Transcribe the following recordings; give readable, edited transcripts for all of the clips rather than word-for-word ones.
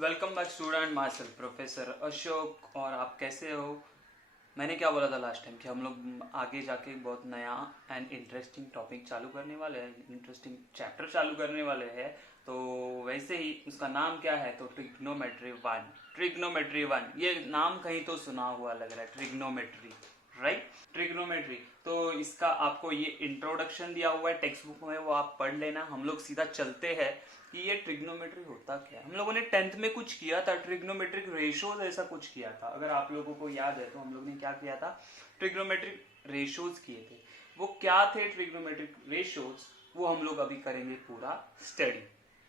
Welcome back student, my self professor Ashok. और आप कैसे हो? मैंने क्या बोला था लास्ट टाइम कि हम लोग आगे जाके बहुत नया एंड इंटरेस्टिंग टॉपिक चालू करने वाले हैं, इंटरेस्टिंग चैप्टर चालू करने वाले हैं। तो वैसे ही उसका नाम क्या है? तो ट्रिग्नोमेट्री वन। ट्रिग्नोमेट्री वन, ये नाम कहीं तो सुना हुआ लग रहा है, ट्रिग्नोमेट्री, राइट? ट्रिग्नोमेट्री। तो इसका आपको ये इंट्रोडक्शन दिया हुआ है टेक्स्ट बुक में, वो आप पढ़ लेना। हम लोग सीधा चलते हैं कि ये ट्रिग्नोमेट्री होता क्या है। हम लोगों ने 10th में कुछ किया था, ट्रिग्नोमेट्रिक रेशोज ऐसा कुछ किया था, अगर आप लोगों को याद है तो। हम लोग ने क्या किया था? ट्रिग्नोमेट्रिक रेशोज किए थे। वो क्या थे ट्रिग्नोमेट्रिक रेशोज? वो हम लोग अभी करेंगे पूरा स्टडी।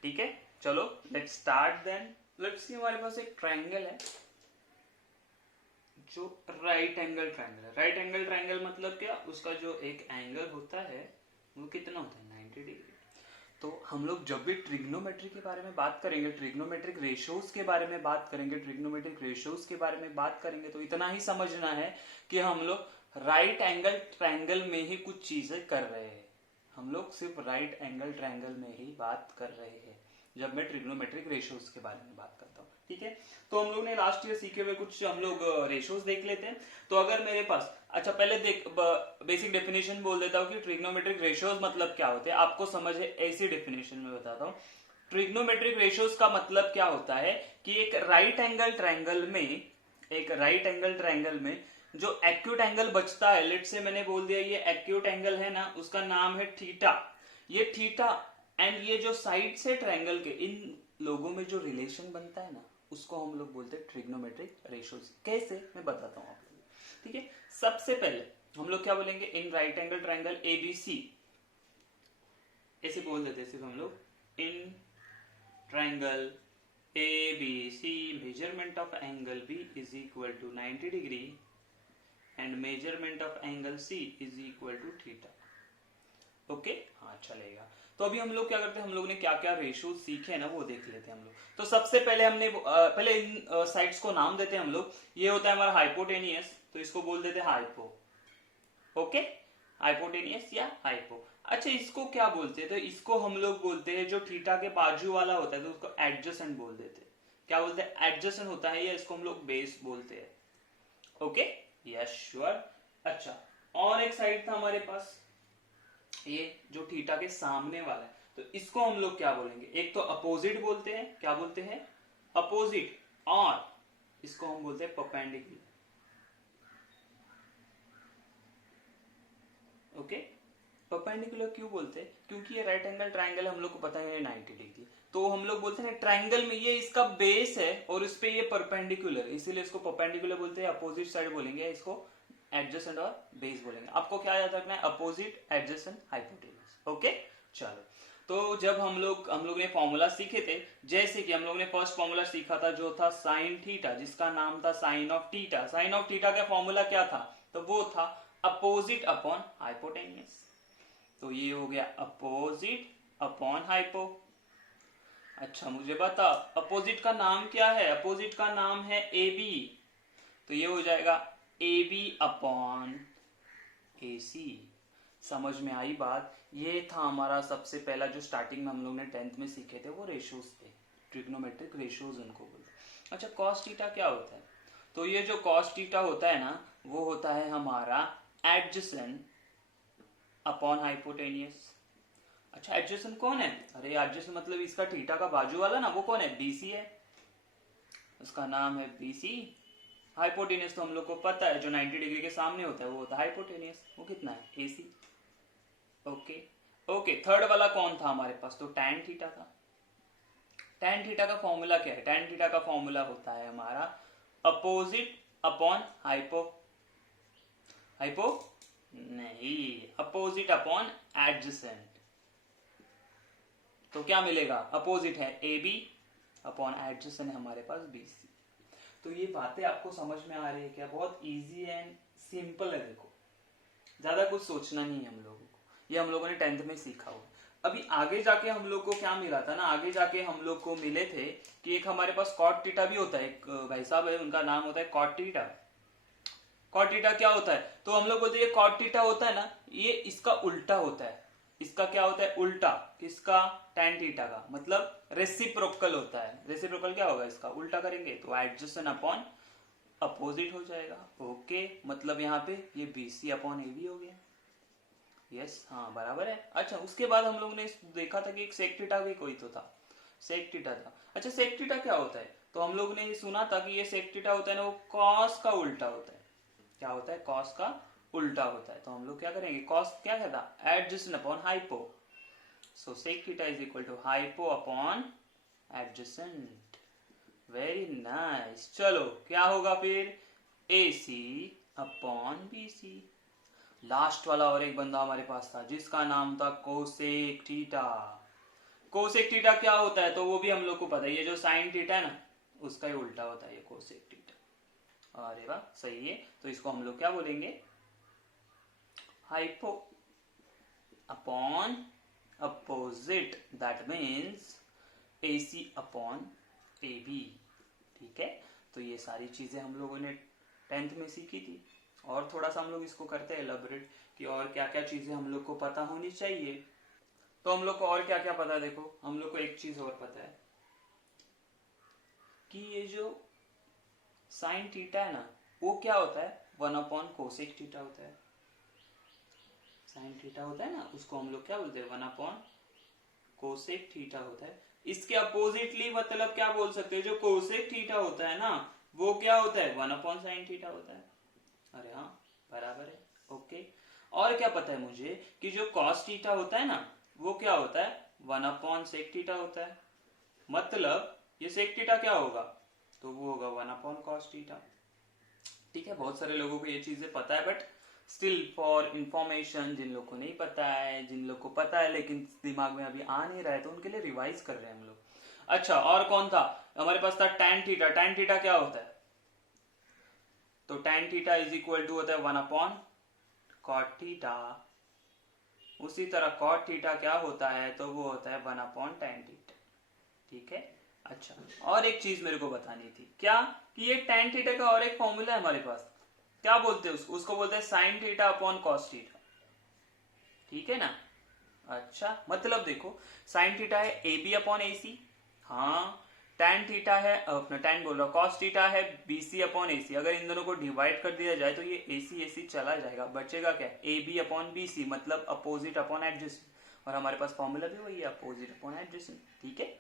ठीक है, चलो let's start then. Let's see, हमारे पास एक ट्रायंगल है जो राइट एंगल ट्रायंगल है। राइट एंगल ट्रायंगल मतलब क्या? उसका जो एक एंगल होता है वो कितना होता है? 90 डिग्री। तो हम लोग जब भी ट्रिग्नोमेट्री के बारे में बात करेंगे, ट्रिग्नोमेट्रिक रेशोज के बारे में बात करेंगे, ट्रिग्नोमेट्रिक रेशोज के बारे में बात करेंगे, तो इतना ही समझना है कि हम लोग राइट एंगल ट्रायंगल में ही कुछ चीजें कर रहे हैं। हम लोग सिर्फ राइट एंगल ट्रायंगल में ही बात कर रहे हैं जब मैं ट्रिग्नोमेट्रिक रेशोज के बारे में बात करता हूँ। ठीक है, तो हम लोग ने लास्ट ईयर सीखे हुए कुछ हम लोग रेशोज देख लेते हैं। तो अगर मेरे पास, अच्छा पहले देख, बेसिक डेफिनेशन बोल देता हूँ कि ट्रिग्नोमेट्रिक रेशोज मतलब क्या होते हैं, आपको समझ है ऐसी डेफिनेशन में बताता हूँ। ट्रिग्नोमेट्रिक रेशोज का मतलब क्या होता है कि एक राइट एंगल ट्रायंगल में, एक राइट एंगल ट्रायंगल में जो एक्यूट एंगल बचता है, लेट से मैंने बोल दिया ये एक्यूट एंगल है ना, उसका नाम है थीटा। ये थीटा एंड ये जो साइड्स है ट्रायंगल के, इन लोगों में जो रिलेशन बनता है ना, उसको हम लोग बोलते हैं ट्रिग्नोमेट्रिक रेशोज। कैसे, मैं बताता हूँ आप लोग। ठीक है, सबसे पहले हम लोग क्या बोलेंगे? In right angle triangle ABC, ऐसे बोल देते सिर्फ हम लोग। In triangle ABC, measurement of angle B is equal to 90 degree and measurement of angle C is equal to theta. Okay, हाँ चलेगा। तो अभी हम लोग क्या करते हैं, हम लोग ने क्या क्या रेशियो सीखे ना वो देख लेते हैं हम लोग। तो सबसे पहले हमने पहले इन साइड्स को नाम देते हैं हम लोग। ये होता है हमारा हाइपोटेनियस, तो इसको बोल देते हैं हाइपो। ओके, हाइपोटेनियस या हाइपो। अच्छा, इसको क्या बोलते हैं? तो इसको हम लोग बोलते हैं, जो थीटा के बाजू वाला होता है तो उसको एडजेसेंट बोल देते हैं। क्या बोलते हैं? एडजेसेंट होता है, या इसको हम लोग बेस बोलते हैं। Okay, yes sure. अच्छा, और एक साइड था हमारे पास, ये जो थीटा के सामने वाला है, तो इसको हम लोग क्या बोलेंगे? एक तो अपोजिट बोलते हैं, क्या बोलते हैं? अपोजिट। और इसको हम बोलते हैं परपेंडिकुलर। ओके, परपेंडिकुलर क्यों बोलते हैं? क्योंकि ये राइट एंगल ट्रायंगल हम लोग को पता है 90 डिग्री, तो हम लोग बोलते हैं ट्रायंगल में ये इसका बेस है और इस पे ये परपेंडिकुलर, इसीलिए इसको परपेंडिकुलर बोलते हैं। अपोजिट साइड बोलेंगे, इसको एडजेसेंट और बेस बोलेंगे। आपको क्या याद रखना है? Opposite, adjacent, hypotenuse. ओके, चलो। तो जब हम लोग ने फॉर्मूला सीखे थे, जैसे कि हम लोग ने फर्स्ट फॉर्मूला सीखा था जो था साइन थीटा, जिसका नाम था sine of theta. Sine of theta का फॉर्मूला क्या था? तो वो था अपोजिट अपॉन हाइपोटेन्यूज। तो ये हो गया अपोजिट अपॉन हाइपो। अच्छा, मुझे बता अपोजिट का नाम क्या है? अपोजिट का नाम है ए बी, तो ये हो जाएगा ए बी अपॉन ए सी। समझ में आई बात? ये था हमारा सबसे पहला जो स्टार्टिंग में हम लोग ने 10th में सीखे थे, वो रेशोज थे, ट्रिग्नोमेट्रिक रेशोज उनको बोलते। अच्छा, कॉस थीटा क्या होता है? तो ये जो कॉस थीटा होता है ना, वो होता है हमारा एडजेसेंट अपॉन हाइपोटेनियस। अच्छा, एडजेसेंट कौन है? अरे एडजेसेंट मतलब इसका थीटा का बाजू वाला ना, वो कौन है? बीसी है, उसका नाम है बीसी। हाइपोटेनियस तो हम लोग को पता है, जो 90 डिग्री के सामने होता है वो होता है हाइपोटेनियस। वो कितना है? एसी। ओके ओके, थर्ड वाला कौन था हमारे पास? तो टैन थीटा था। टैन थीटा का फॉर्मूला क्या है? टैन थीटा का फॉर्मूला होता है हमारा अपोजिट अपॉन हाइपो। हाइपो नहीं, अपोजिट अपॉन एडजेसेंट। तो क्या मिलेगा? अपोजिट है ए बी अपॉन एडजेसेंट है हमारे पास बी सी। तो ये बातें आपको समझ में आ रही है क्या? बहुत इजी एंड सिंपल है। देखो, ज्यादा कुछ सोचना नहीं है हम लोगों को, ये हम लोगों ने 10th में सीखा हुआ। अभी आगे जाके हम लोग को क्या मिला था ना, आगे जाके हम लोग को मिले थे कि एक हमारे पास कॉट थीटा भी होता है। एक भाई साहब है, उनका नाम होता है कॉट थीटा। कॉट थीटा क्या होता है? तो हम लोग बोलते हैं कॉट थीटा होता है ना, ये इसका उल्टा होता है। इसका क्या होता है उल्टा, किसका, tan थीटा का, मतलब रेसिप्रोकल होता है। रेसिप्रोकल क्या होगा इसका, उल्टा करेंगे तो एडजेसेंट अपॉन अपोजिट हो जाएगा। ओके, मतलब यहाँ पे ये BC अपॉन AB हो गया। यस, हाँ बराबर है। अच्छा, उसके बाद हम लोग ने देखा था कि एक सेक थीटा भी कोई तो था, सेक थीटा था। अच्छा, सेक थीटा क्या होता है, तो हम लोग ने सुना था कि ये सेक थीटा होता है ना, वो कॉस का उल्टा होता है। क्या होता है, कॉस का उल्टा होता है। तो हम लोग क्या करेंगे, कॉस क्या कहता, adjacent upon hypo, so sec theta is equal to hypo upon adjacent. Very nice. चलो क्या होगा फिर, AC अपॉन BC। लास्ट वाला और एक बंदा हमारे पास था जिसका नाम था कोसेक थीटा। कोसेक थीटा क्या होता है, तो वो भी हम लोग को पता है, ये जो साइन थीटा है ना उसका ही उल्टा होता है ये कोसेक थीटा। अरे वाह, सही है। तो इसको हम लोग क्या बोलेंगे, hypo upon opposite, that means AC upon AB। ठीक है, तो ये सारी चीजें हम लोगों ने 10th में सीखी थी। और थोड़ा सा हम लोग इसको करते हैं एलाबोरेट कि और क्या क्या चीजें हम लोग को पता होनी चाहिए। तो हम लोग को और क्या क्या पता है, देखो हम लोग को एक चीज और पता है कि ये जो साइन थीटा है ना वो क्या होता है, 1 अपॉन कोसेक थीटा होता है। साइन थीटा होता है ना उसको हम लोग क्या बोलते हैं, 1 अपॉन कोसेक थीटा होता है। इसके अपोजिटली मतलब क्या बोल सकते हैं, जो कोसेक थीटा होता है ना वो क्या होता है, 1 अपॉन साइन थीटा होता है। अरे हाँ बराबर है। ओके, और क्या पता है मुझे कि जो कॉस थीटा होता है ना वो क्या होता है, 1 अपॉन सेक थीटा होता है। मतलब ये सेक थीटा क्या होगा, तो वो होगा 1 अपॉन कॉस थीटा। ठीक है, बहुत सारे लोगों को ये चीजें पता है, बट स्टिल फॉर इंफॉर्मेशन, जिन लोग को नहीं पता है, जिन लोग को पता है लेकिन दिमाग में अभी आ नहीं रहा है, तो उनके लिए रिवाइज कर रहे हैं हम लोग। अच्छा, और कौन था हमारे पास, था tan थीटा। tan थीटा क्या होता है, तो tan theta is equal to होता है 1 अपॉन कॉट थीटा। उसी तरह कॉट थीटा क्या होता है, तो वो होता है 1 अपॉन tan थीटा। ठीक है। अच्छा, और एक चीज मेरे को बतानी थी, क्या कि ये tan थीटा का और एक फॉर्मूला है हमारे पास, क्या बोलते हैं उसको बोलते हैं sine theta upon cos theta. ठीक है ना। अच्छा, मतलब देखो साइन थीटा है AB अपॉन AC, हाँ, tan थीटा है, अपना tan बोल रहा हूँ, cos थीटा है BC अपॉन AC। अगर इन दोनों को डिवाइड कर दिया जाए तो ये AC AC चला जाएगा, बचेगा क्या, AB अपॉन BC, मतलब अपोजिट अपॉन एडजेसेंट। और हमारे पास फॉर्मूला भी वही है, अपोजिट अपॉन एडजेसेंट। ठीक है,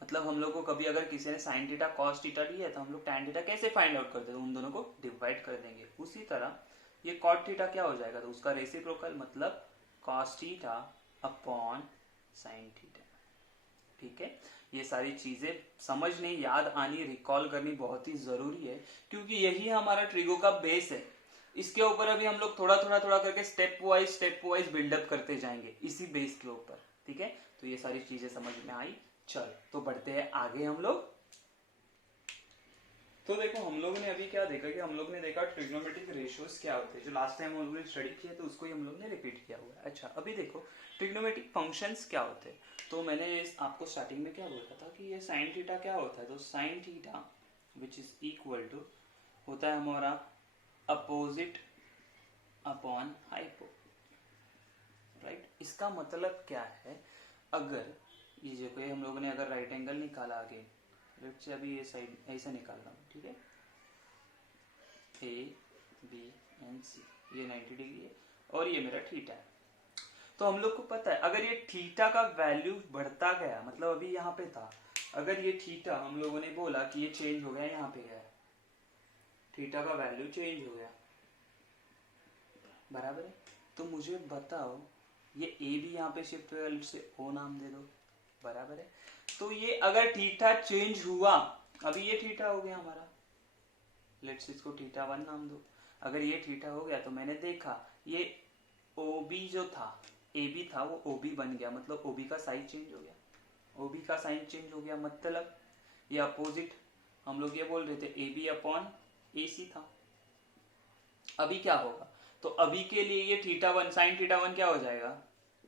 मतलब हम लोग को कभी अगर किसी ने साइन थीटा कॉस थीटा लिया है तो हम लोग tan थीटा कैसे फाइंड आउट करते हैं, उन दोनों को डिवाइड कर देंगे। उसी तरह ये कॉट थीटा क्या हो जाएगा, तो उसका रेसिप्रोकल मतलब cos theta upon sine theta. ठीक है, ये सारी चीजें समझने, याद आनी, रिकॉल करनी बहुत ही जरूरी है, क्योंकि यही हमारा ट्रिगो का बेस है। इसके ऊपर अभी हम लोग थोड़ा थोड़ा थोड़ा करके स्टेप वाइज बिल्डअप करते जाएंगे इसी बेस के ऊपर। ठीक है, तो ये सारी चीजें समझ में आई। चल तो बढ़ते हैं आगे हम लोग। तो देखो हम लोगों ने अभी क्या देखा कि हम लोग ने देखा ट्रिग्नोमेट्रिक रेशियोज क्या होते हैं, जो लास्ट टाइम हम लोग ने स्टडी किया तो उसको ही हम लोग ने रिपीट किया हुआ है। अच्छा, अभी देखो ट्रिग्नोमेट्रिक फंक्शंस क्या होते हैं। तो मैंने आपको स्टार्टिंग में क्या बोला था कि ये साइन थीटा क्या होता है, तो sine theta which is equal to होता है हमारा अपोजिट अपॉन हाइपो। राइट, इसका मतलब क्या है, अगर ये जो कोई हम लोगों ने अगर राइट एंगल निकाला आगे, लेट्स से अभी ये साइड ऐसा निकाल रहा हूँ, ठीक है, A B and C, ये 90 डिग्री है और ये मेरा थीटा है। तो हम लोग को पता है अगर ये थीटा का वैल्यू बढ़ता गया, मतलब अभी यहाँ पे था, अगर ये थीटा हम लोगों ने बोला कि ये चेंज हो गया, यहाँ पे गया, थीटा का वैल्यू चेंज हो गया, बराबर है। तो मुझे बताओ ये ए भी यहाँ पे शिफ्ट हो गया, से ओ नाम दे दो, बराबर है। तो ये अगर थीटा चेंज हुआ, अभी ये थीटा हो गया हमारा, लेट्स इसको थीटा 1 नाम दो। अगर ये थीटा हो गया तो मैंने देखा ये OB जो था, AB था, वो OB बन गया, मतलब OB का साइज चेंज हो गया, OB का साइन चेंज हो गया, मतलब ये अपोजिट, हम लोग ये बोल रहे थे AB अपॉन AC था। अभी क्या होगा, तो अभी के लिए ये थीटा 1 साइन थीटा 1 क्या हो जाएगा,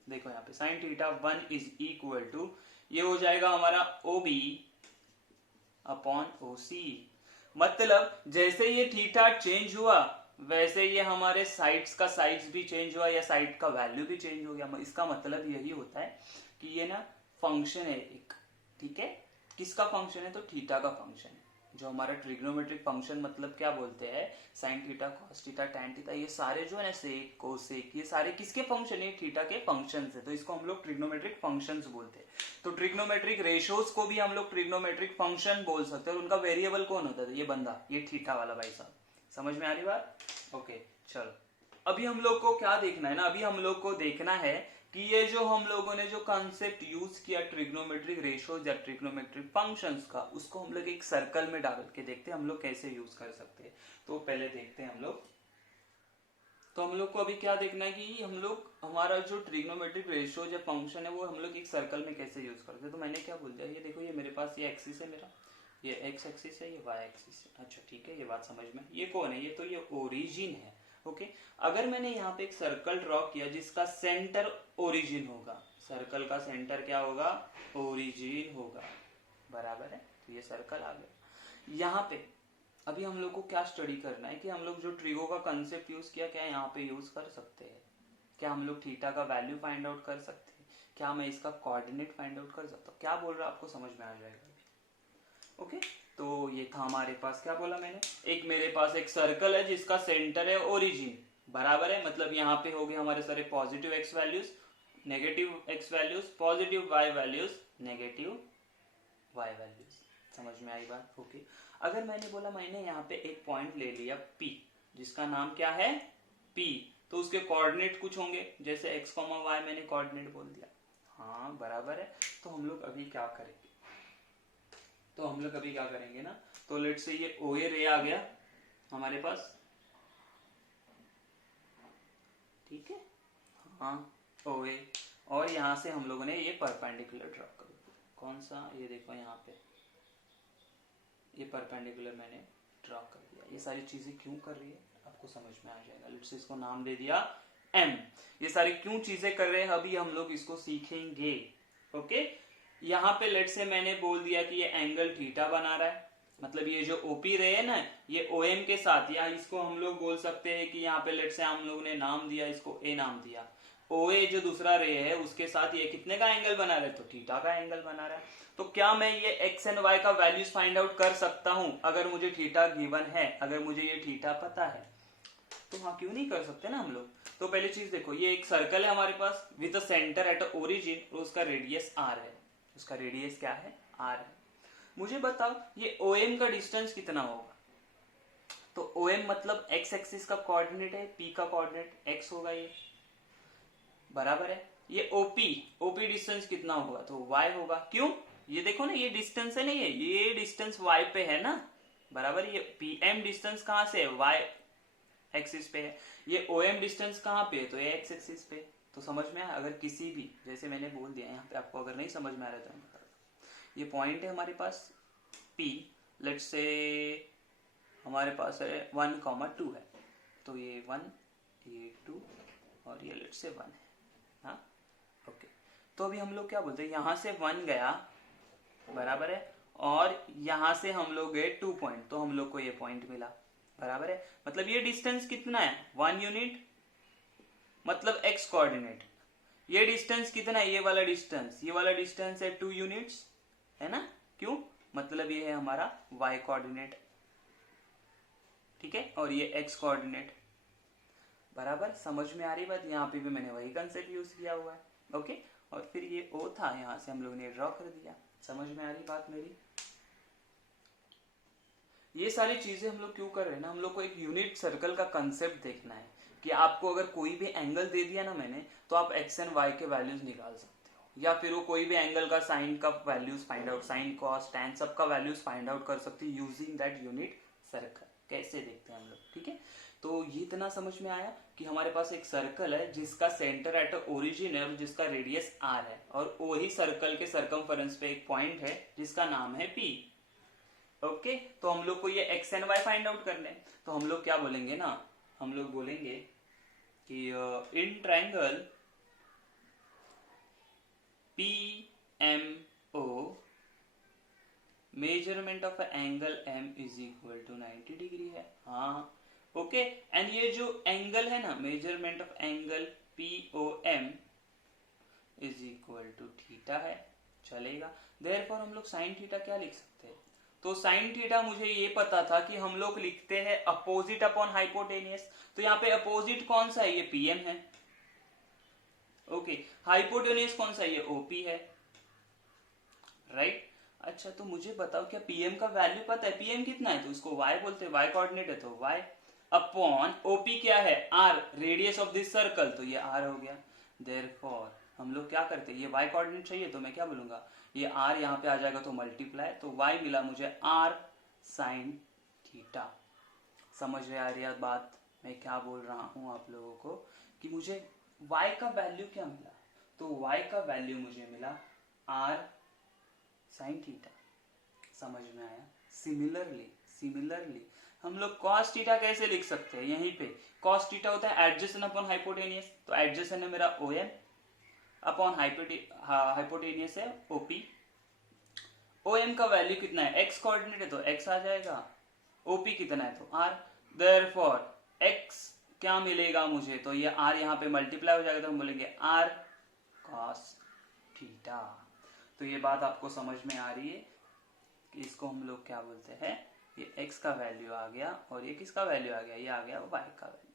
देखो यहाँ पे sine theta 1 is equal to ये हो जाएगा हमारा OB अपॉन OC। मतलब जैसे ये थीटा चेंज हुआ वैसे ये हमारे साइड्स का साइज भी चेंज हुआ या साइड का वैल्यू भी चेंज हो गया। इसका मतलब यही होता है कि ये ना फंक्शन है एक, ठीक है। किसका फंक्शन है? तो थीटा का फंक्शन है। जो हमारा ट्रिग्नोमेट्रिक फंक्शन मतलब क्या बोलते हैं, sine theta, cos theta, tan theta, ये सारे जो है ना, सेक, कोसेक, ये सारे किसके फंक्शन है? थीटा के फंक्शन है। तो इसको हम लोग ट्रिग्नोमेट्रिक फंक्शंस बोलते हैं। तो ट्रिग्नोमेट्रिक रेशियोज को भी हम लोग ट्रिग्नोमेट्रिक फंक्शन बोल सकते हैं। और उनका वेरिएबल कौन होता है? ये बंदा, ये थीटा वाला भाई साहब। समझ में आ रही बात? ओके चलो, अभी हम लोग को क्या देखना है ना, अभी हम लोग को देखना है कि ये जो हम लोगों ने जो कंसेप्ट यूज किया ट्रिग्नोमेट्रिक रेशियोज या ट्रिग्नोमेट्रिक फंक्शंस का, उसको हम लोग एक सर्कल में डाल के देखते हैं हम लोग कैसे यूज कर सकते हैं। तो पहले देखते हैं हम लोग। तो हम लोग को अभी क्या देखना है कि हम लोग हमारा जो ट्रिग्नोमेट्रिक रेशियो या फंक्शन है वो हम लोग एक सर्कल में कैसे यूज करते हैं। तो मैंने क्या बोल दिया, ये देखो, ये मेरे पास ये एक्सिस है मेरा, ये एक्स एक्सिस है, ये वाई एक्सिस है। अच्छा ठीक है, ये बात समझ में। ये कौन है? ये तो ये ओरिजिन है। ओके, अगर मैंने यहाँ पे एक सर्कल ड्रॉ किया जिसका सेंटर ओरिजिन होगा, सर्कल का सेंटर क्या होगा? ओरिजिन होगा, बराबर है। तो ये सर्कल आ गया। यहाँ पे अभी हम लोग को क्या स्टडी करना है कि हम लोग जो ट्रिगो का कंसेप्ट यूज किया, क्या यहाँ पे यूज कर सकते हैं? क्या हम लोग थीटा का वैल्यू फाइंड आउट कर सकते हैं? क्या मैं इसका कोऑर्डिनेट फाइंड आउट कर सकता हूँ? क्या बोल रहा है आपको समझ में आ जाएगा। ओके, तो ये था हमारे पास, क्या बोला मैंने, एक मेरे पास एक सर्कल है जिसका सेंटर है ओरिजिन, बराबर है। मतलब यहाँ पे हो गए हमारे सारे positive x values, negative x values, positive y values, negative y values. समझ में आई बात? ओके, अगर मैंने बोला मैंने यहाँ पे एक पॉइंट ले लिया P, जिसका नाम क्या है? P, तो उसके कोऑर्डिनेट कुछ होंगे, जैसे एक्स कॉमा वाई मैंने कोऑर्डिनेट बोल दिया। हाँ बराबर है। तो हम लोग अभी क्या करेंगे, ना, तो लेट से ये ओ ए रे आ गया हमारे पास, ठीक है। हाँ ओ ए, और यहाँ से हम लोगों ने ये परपेंडिकुलर ड्रॉ कर दिया। कौन सा? ये देखो यहाँ पे ये परपेंडिकुलर मैंने ड्रॉ कर दिया। ये सारी चीजें क्यों कर रही है आपको समझ में आ जाएगा। लेट से इसको नाम दे दिया M। ये सारी क्यों चीजें कर रहे हैं अभी हम लोग इसको सीखेंगे। ओके, यहाँ पे लेट से मैंने बोल दिया कि ये एंगल थीटा बना रहा है, मतलब ये जो ओपी रे है ना, ये OM के साथ, या इसको हम लोग बोल सकते हैं कि यहाँ पे लेट से हम लोग ने नाम दिया इसको A नाम दिया। OA जो दूसरा रे है उसके साथ ये कितने का एंगल बना रहा है? तो थीटा का एंगल बना रहा है। तो क्या मैं ये एक्स एंड वाई का वैल्यूज फाइंड आउट कर सकता हूं अगर मुझे थीटा गिवन है, अगर मुझे ये थीटा पता है? तो हाँ, क्यों नहीं कर सकते ना हम लोग। तो पहली चीज देखो, ये एक सर्कल है हमारे पास विद सेंटर एट ओरिजिन, और उसका रेडियस आर है। उसका रेडियस क्या है? आर है। मुझे बताओ ये OM का डिस्टेंस कितना होगा? तो OM मतलब एक्स एक्सिस का कोऑर्डिनेट है, P का कोऑर्डिनेट एक्स होगा, ये बराबर है। ये ओपी डिस्टेंस कितना होगा? तो y होगा। क्यों? ये देखो ना, ये डिस्टेंस है ना, ये डिस्टेंस y पे है ना, बराबर। ये PM डिस्टेंस कहां से है? y एक्सिस पे है। ये OM डिस्टेंस कहां पे है? तो ये x एक्सिस पे। तो समझ में आया? अगर किसी भी, जैसे मैंने बोल दिया यहाँ पे, आपको अगर नहीं समझ में आ रहा है तो मैं बता दूं। ये पॉइंट है हमारे पास P, लेट्स से हमारे पास है 1,2 है, तो ये 1, ये 2, और ये लेट्स से 1 है। हाँ ओके, तो अभी हम लोग क्या बोलते हैं, यहां से 1 गया, बराबर है, और यहां से हम लोग गए 2 पॉइंट, तो हम लोग को ये पॉइंट मिला, बराबर है। मतलब ये डिस्टेंस कितना है? 1 यूनिट, मतलब एक्स कोऑर्डिनेट। ये डिस्टेंस कितना है? ये वाला डिस्टेंस है 2 यूनिट्स, है ना। क्यों? मतलब ये है हमारा y कोऑर्डिनेट, ठीक है, और ये x कोऑर्डिनेट, बराबर। समझ में आ रही बात? यहाँ पे भी मैंने वही कंसेप्ट यूज किया हुआ है। ओके, और फिर ये O था, यहाँ से हम लोग ने ड्रॉ कर दिया। समझ में आ रही बात मेरी? ये सारी चीजें हम लोग क्यों कर रहे हैं ना, हम लोग को एक यूनिट सर्कल का कंसेप्ट देखना है कि आपको अगर कोई भी एंगल दे दिया ना मैंने, तो आप एक्स एंड वाई के वैल्यूज निकाल सकते हो, या फिर वो कोई भी एंगल का साइन का values find out, sine cos tan सब का वैल्यूज फाइंड आउट कर सकते हो यूजिंग दैट यूनिट सर्कल। कैसे देखते हैं हम लोग, ठीक है। तो ये इतना समझ में आया कि हमारे पास एक सर्कल है जिसका सेंटर एट ओरिजिन है और जिसका रेडियस आर है, और वही सर्कल के सर्कमफरेंस पे एक पॉइंट है जिसका नाम है P। ओके, तो हम लोग को ये x and y find out करने, तो हम लोग क्या बोलेंगे ना, हम लोग बोलेंगे कि in triangle PMO measurement of angle M is equal to 90 degree है। हाँ, ओके। एंड ये जो एंगल है ना, measurement of angle POM is equal to theta है, चलेगा। देयरफॉर हम लोग साइन थीटा क्या लिख सकते हैं? तो साइन थीटा मुझे ये पता था कि हम लोग लिखते हैं अपोजिट अपॉन हाइपोटेनियस। तो यहाँ पे अपोजिट कौन सा है? ये PM है। ओके, हाइपोटेनियस कौन सा है? ये OP है, राइट। अच्छा, तो मुझे बताओ क्या PM का वैल्यू पता है? PM कितना है? तो उसको y बोलते हैं, y कोऑर्डिनेट है तो y अपॉन OP क्या है? R, radius of this circle, तो ये R हो गया। देयरफॉर हम लोग क्या करते हैं, ये y कोऑर्डिनेट चाहिए तो मैं क्या बोलूंगा, ये R यहाँ पे आ जाएगा तो मल्टीप्लाई, तो y मिला मुझे R साइन थीटा। समझ में आ रही है बात मैं क्या बोल रहा हूँ आप लोगों को, कि मुझे y का वैल्यू क्या मिला? तो y का वैल्यू मुझे मिला R साइन थीटा। समझ में आया? सिमिलरली हम लोग कॉस थीटा कैसे लिख सकते हैं? यहीं पे कॉस थीटा होता है एडजेसेंट अपॉन हाइपोटेनियस, तो एडजेसेंट है मेरा OM अपॉन हाइपोटेनियस है OP। OM का वैल्यू कितना है? x कोऑर्डिनेट है तो x आ जाएगा, OP कितना है तो R। देयरफॉर x क्या मिलेगा मुझे? तो ये R यहाँ पे मल्टीप्लाई हो जाएगा तो हम बोलेंगे R cos थीटा। तो ये बात आपको समझ में आ रही है कि इसको हम लोग क्या बोलते हैं? ये x का वैल्यू आ गया और ये किसका वैल्यू आ गया? ये आ गया y का वैल्यू।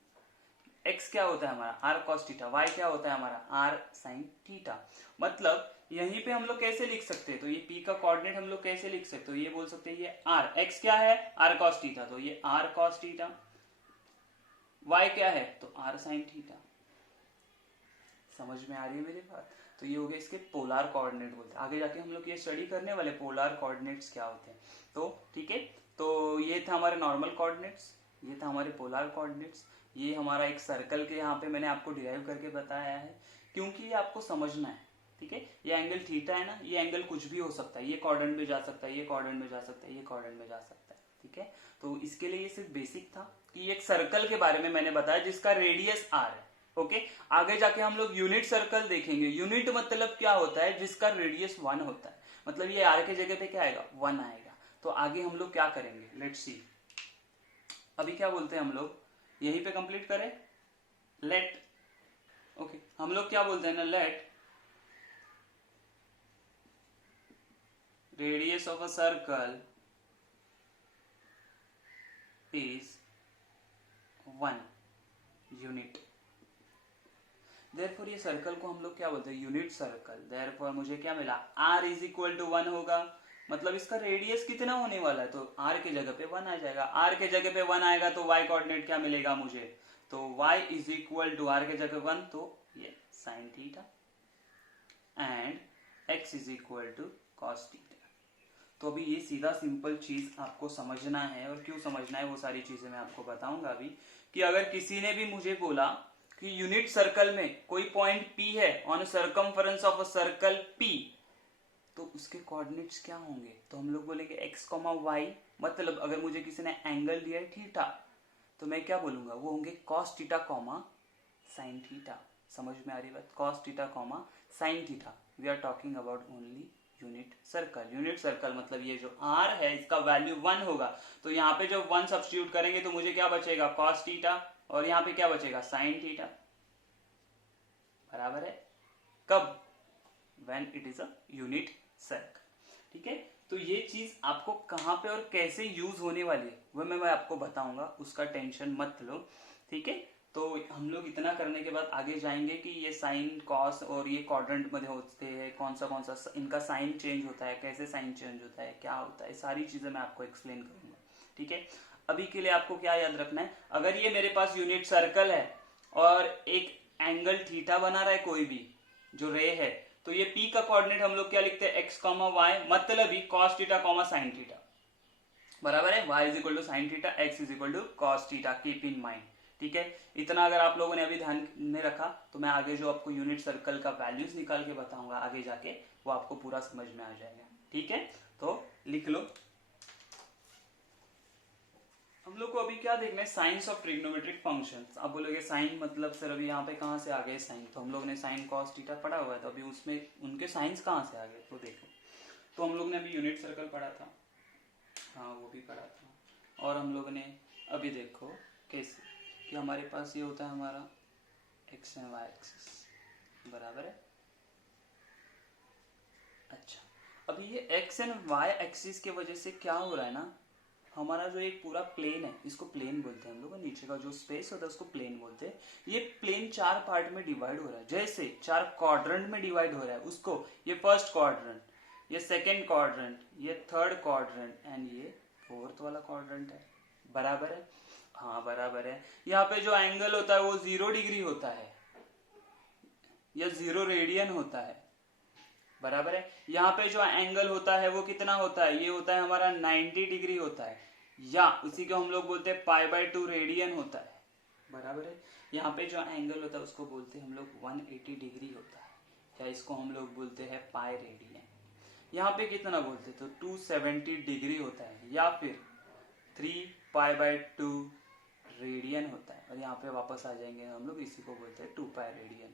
x क्या होता है हमारा? R cos theta. y क्या होता है हमारा? R sin theta. मतलब यहीं पे हम लोग कैसे लिख सकते हैं? तो ये p का कोऑर्डिनेट हम लोग कैसे लिख सकते हो? ये बोल सकते हैं ये r, x क्या है? R cos थीटा, तो ये R cos थीटा। y क्या है? तो R sin थीटा। समझ में आ रही है मेरी बात? तो ये हो गया इसके पोलर कोऑर्डिनेट बोलते हैं। आगे जाके हम लोग ये स्टडी करने वाले पोलर कोऑर्डिनेट्स क्या होते हैं। तो ठीक है, तो ये था हमारे नॉर्मल कोऑर्डिनेट्स, ये था हमारे पोलर कोऑर्डिनेट्स, ये हमारा एक सर्कल के यहाँ पे मैंने आपको डिराइव करके बताया है, क्योंकि ये आपको समझना है। ठीक है, ये एंगल थीटा है ना, ये एंगल कुछ भी हो सकता है, ये क्वाड्रेंट में जा सकता है, ये क्वाड्रेंट में जा सकता है, ये क्वाड्रेंट में जा सकता है। ठीक है, तो इसके लिए ये सिर्फ बेसिक था कि एक सर्कल के बारे में मैंने बताया जिसका रेडियस R है। ओके, आगे जाके हम लोग यूनिट सर्कल देखेंगे। यूनिट मतलब क्या होता है? जिसका रेडियस 1 होता है, मतलब ये R के जगह पे क्या आएगा? 1 आएगा। तो आगे हम लोग क्या करेंगे, लेट्स सी। अभी क्या बोलते हैं हम लोग, यहीं पे कंप्लीट करें, लेट। ओके, हम लोग क्या बोलते हैं ना, let radius of a circle is 1 unit. Therefore ये सर्कल को हम लोग क्या बोलते हैं? Unit circle. देयरफॉर मुझे क्या मिला? R इज इक्वल टू 1 होगा, मतलब इसका रेडियस कितना होने वाला है? तो R के जगह पे 1 आ जाएगा। R के जगह पे 1 आएगा तो y कोऑर्डिनेट क्या मिलेगा मुझे? तो y is equal to R के जगह 1, तो ये sine theta, and x is equal to cos theta. तो अभी ये सीधा सिंपल चीज आपको समझना है, और क्यों समझना है वो सारी चीजें मैं आपको बताऊंगा अभी। कि अगर किसी ने भी मुझे बोला कि यूनिट सर्कल में कोई पॉइंट P है on circumference of a circle P, तो उसके कोऑर्डिनेट्स क्या होंगे? तो हम लोग बोलेंगे x, y। मतलब अगर मुझे किसी ने एंगल दिया है थीटा, तो मैं क्या बोलूंगा? वो होंगे कॉस थीटा साइन थीटा। समझ में आ रही बात? Cos theta sine theta. We are talking about only unit circle. Unit circle मतलब ये जो R है इसका वैल्यू 1 होगा, तो यहाँ पे जब 1 सब्स्टिट्यूट करेंगे तो मुझे क्या बचेगा? कॉस थीटा, और यहाँ पे क्या बचेगा? Sign theta. बराबर है? कब? When it is a unit circle. ठीक है, तो ये चीज आपको कहाँ पे और कैसे यूज होने वाली है वो मैं आपको बताऊंगा, उसका टेंशन मत लो। ठीक है, तो हम लोग इतना करने के बाद आगे जाएंगे कि ये साइन कॉस और ये क्वाड्रेंट में होते हैं, कौन सा इनका साइन चेंज होता है, कैसे साइन चेंज होता है, क्या होता है, सारी चीजें मैं आपको एक्सप्लेन करूंगा। ठीक है, अभी के लिए आपको क्या याद रखना है, अगर ये मेरे पास यूनिट सर्कल है और एक एंगल थीटा बना रहा है कोई भी जो रे है, तो ये P का कोऑर्डिनेट हम लोग क्या लिखते हैं? x, y, मतलब ही cos थीटा साइन थीटा। बराबर है? y is equal to sine theta, x is equal to cos theta. Keep in mind. ठीक है, इतना अगर आप लोगों ने अभी ध्यान में रखा तो मैं आगे जो आपको यूनिट सर्कल का वैल्यूज निकाल के बताऊंगा आगे जाके, वो आपको पूरा समझ में आ जाएगा। ठीक है, तो लिख लो। हम लोग को अभी क्या देखना है? Science of trigonometric functions. आप बोलोगे साइन मतलब सर अभी यहाँ पे कहाँ से आ गए साइन? तो हम लोग ने साइन कॉस थीटा पढ़ा हुआ है, तो अभी उसमें उनके साइंस कहाँ से आ गए? तो देखो, तो हम लोग ने अभी यूनिट सर्कल पढ़ा था, हाँ वो भी पढ़ा था, और हम लोग ने अभी देखो कैसे कि हमारे पास ये होता है हमारा एक्स एंड वाई एक्सिस, बराबर है। अच्छा, अब ये एक्स एंड वाई एक्सिस के वजह से क्या हो रहा है ना, हमारा जो एक पूरा प्लेन है, इसको प्लेन बोलते हैं हम लोग, नीचे का जो स्पेस होता है उसको प्लेन बोलते हैं। ये प्लेन 4 पार्ट में डिवाइड हो रहा है, जैसे 4 क्वाड्रेंट में डिवाइड हो रहा है उसको, ये फर्स्ट क्वाड्रेंट, ये सेकेंड क्वाड्रेंट, ये थर्ड क्वाड्रेंट एंड ये फोर्थ वाला क्वाड्रेंट है, बराबर है। हाँ बराबर है। यहाँ पे जो एंगल होता है वो 0 डिग्री होता है या 0 रेडियन होता है, बराबर है। यहाँ पे जो एंगल होता है वो कितना होता है, ये होता है हमारा 90 डिग्री होता है, या उसी को हम लोग बोलते हैं π/2 रेडियन होता है, बराबर है। यहाँ पे जो एंगल होता है उसको बोलते हैं हम लोग 180 डिग्री होता है, या इसको हम लोग बोलते हैं पाई रेडियन। यहाँ पे कितना बोलते हैं तो 270 डिग्री होता है, या फिर 3π/2 रेडियन होता है। और यहाँ पे वापस आ जाएंगे हम लोग, इसी को बोलते हैं 2π रेडियन,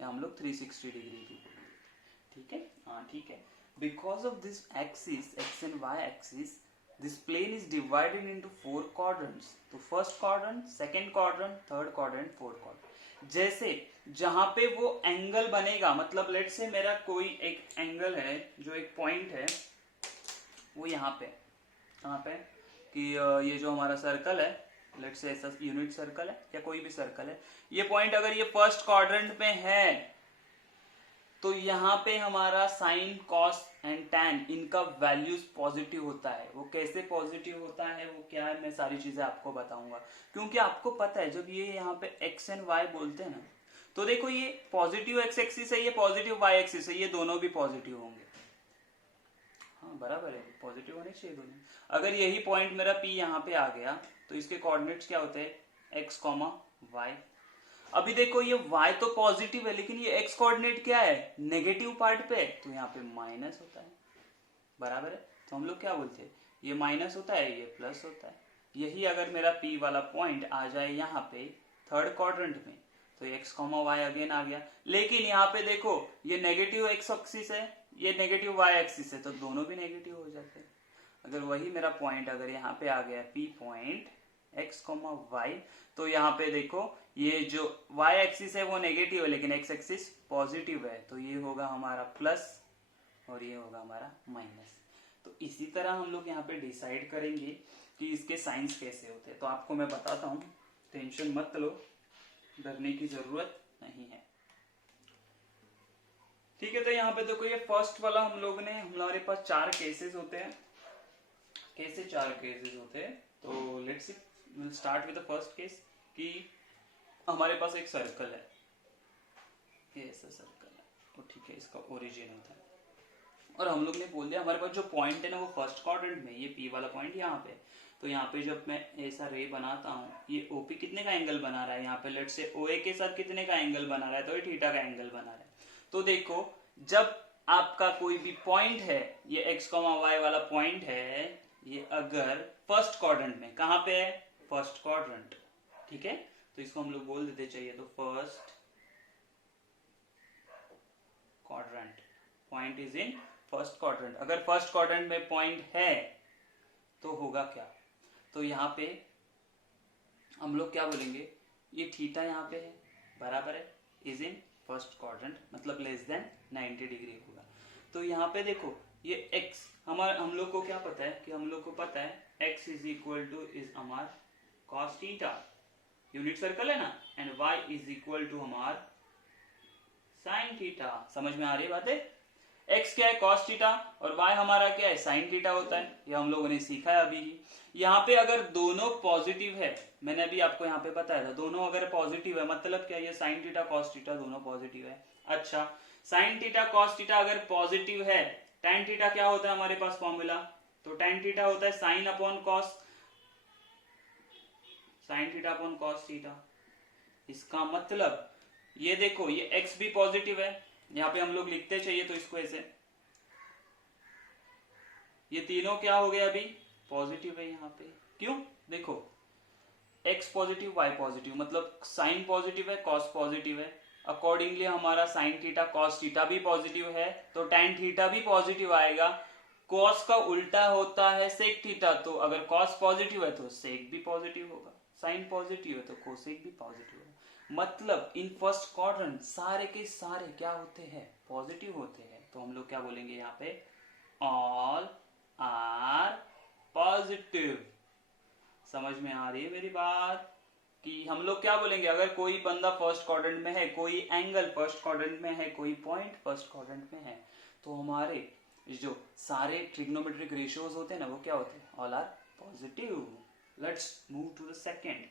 या हम लोग 360 डिग्री भी बोलते हैं, ठीक है। हाँ ठीक है। Because of this axis, x and y axis, this plane is divided into 4 quadrants. तो first quadrant, second quadrant, third quadrant, fourth quadrant. जैसे जहां पे वो एंगल बनेगा, मतलब लेट से मेरा कोई एक एंगल है, जो एक पॉइंट है वो यहाँ पे, कहाँ पे कि ये जो हमारा सर्कल है, लेट से ऐसा यूनिट सर्कल है या कोई भी सर्कल है, ये पॉइंट अगर ये फर्स्ट क्वाड्रेंट में है तो यहाँ पे हमारा साइन, कॉस एंड टैन, इनका वैल्यूज पॉजिटिव होता है। वो कैसे पॉजिटिव होता है, वो क्या है, मैं सारी चीजें आपको बताऊंगा। क्योंकि आपको पता है जब ये यहाँ पे एक्स एंड वाई बोलते हैं ना, तो देखो ये पॉजिटिव एक्स एक्सिस है, ये पॉजिटिव वाई एक्सिस है, ये दोनों भी पॉजिटिव होंगे। हाँ बराबर है, पॉजिटिव होने चाहिए दोनों। अगर यही पॉइंट मेरा पी यहाँ पे आ गया तो इसके कोऑर्डिनेट्स क्या होते हैं, एक्स कॉमा वाई। अभी देखो ये y तो पॉजिटिव है, लेकिन ये x कोऑर्डिनेट क्या है, नेगेटिव पार्ट पे, तो यहाँ पे माइनस होता है, बराबर है। तो हम लोग क्या बोलते हैं, ये माइनस होता है, ये प्लस होता है। यही अगर मेरा p वाला पॉइंट आ जाए यहाँ पे थर्ड क्वाड्रेंट में, तो x कॉमा वाई अगेन आ गया। लेकिन यहाँ पे देखो ये नेगेटिव x एक्सिस है, ये नेगेटिव y एक्सिस है, तो दोनों भी नेगेटिव हो जाते हैं। अगर वही मेरा पॉइंट अगर यहाँ पे आ गया p point x comma y, तो यहाँ पे देखो ये जो y एक्सिस है वो नेगेटिव है, लेकिन x एक्सिस पॉजिटिव है, तो ये होगा हमारा प्लस और ये होगा हमारा माइनस। तो इसी तरह हम लोग यहाँ पे डिसाइड करेंगे कि इसके साइंस कैसे होते हैं। तो आपको मैं बताता हूँ, टेंशन मत लो, डरने की जरूरत नहीं है, ठीक है। तो यहाँ पे देखो ये फर्स्ट वाला हम लोग ने, हमारे पास 4 केसेस होते हैं। कैसे 4 केसेस होते हैं, तो let's see will start with the first case कि हमारे पास एक सर्कल है, ये ऐसा सर्कल है, तो ठीक है, इसका ओरिजिन होता है। और हम लोग ने बोल दिया हमारे पास जो पॉइंट है ना वो फर्स्ट क्वाड्रेंट में, ये पी वाला पॉइंट यहाँ पे। तो यहाँ पे जब मैं ऐसा रे बनाता हूँ, ये ओपी कितने का एंगल बना रहा है, यहाँ पे लेट से ओए के साथ कितने का एंगल बना रहा है, तो ये थीटा का एंगल बना रहा है। तो देखो जब आपका कोई भी पॉइंट है, ये एक्स कॉमा वाई वाला पॉइंट है, ये अगर फर्स्ट क्वाड्रेंट में, कहाँ पे है, फर्स्ट क्वाड्रेंट, ठीक है। तो इसको हम लोग बोल देते चाहिए, तो first quadrant, point is in first quadrant. अगर फर्स्ट क्वाड्रेंट में पॉइंट है तो होगा क्या, तो यहाँ पे हम लोग क्या बोलेंगे, ये थीटा यहाँ पे है, बराबर है, इज इन फर्स्ट क्वाड्रेंट, मतलब लेस देन 90 डिग्री होगा। तो यहाँ पे देखो ये x, हम लोग को क्या पता है कि हम लोग को पता है x is equal to is हमार cos थीटा, यूनिट सर्कल है ना, and y is equal to हमार साइन थीटा। समझ में आ रही बात है, x क्या है cos थीटा और y हमारा क्या है साइन थीटा होता है, ये हम लोगों ने सीखा है अभी ही। यहाँ पे अगर दोनों पॉजिटिव है, मैंने अभी आपको यहाँ पे बताया था, दोनों अगर पॉजिटिव है मतलब क्या, ये साइन थीटा cos थीटा दोनों पॉजिटिव है। अच्छा, साइन थीटा cos थीटा अगर पॉजिटिव है, tan थीटा क्या होता है हमारे पास फॉर्मूला, तो tan थीटा होता है sine upon cos, sine theta upon cos theta. इसका मतलब ये देखो ये x भी पॉजिटिव है, यहाँ पे हम लोग लिखते चाहिए तो इसको ऐसे, ये तीनों क्या हो गए अभी पॉजिटिव है यहाँ पे। क्यों, देखो x पॉजिटिव y पॉजिटिव, मतलब साइन पॉजिटिव है कॉस पॉजिटिव है, अकॉर्डिंगली हमारा साइन थीटा कॉस थीटा भी पॉजिटिव है, तो tan थीटा भी पॉजिटिव आएगा। कॉस का उल्टा होता है सेक थीटा, तो अगर कॉस पॉजिटिव है तो सेक भी पॉजिटिव होगा। साइन पॉजिटिव है तो कोसेक भी पॉजिटिव है। मतलब इन फर्स्ट क्वाड्रेंट सारे के सारे क्या होते हैं, पॉजिटिव होते हैं। तो हम लोग क्या बोलेंगे यहाँ पे, ऑल आर पॉजिटिव। समझ में आ रही है मेरी बात? कि हम लोग क्या बोलेंगे, अगर कोई बंदा फर्स्ट क्वाड्रेंट में है, कोई एंगल फर्स्ट क्वाड्रेंट में है, कोई पॉइंट फर्स्ट क्वाड्रेंट में है, तो हमारे जो सारे ट्रिग्नोमेट्रिक रेशियोज होते हैं ना, वो क्या होते हैं, all are positive. Let's move to the second.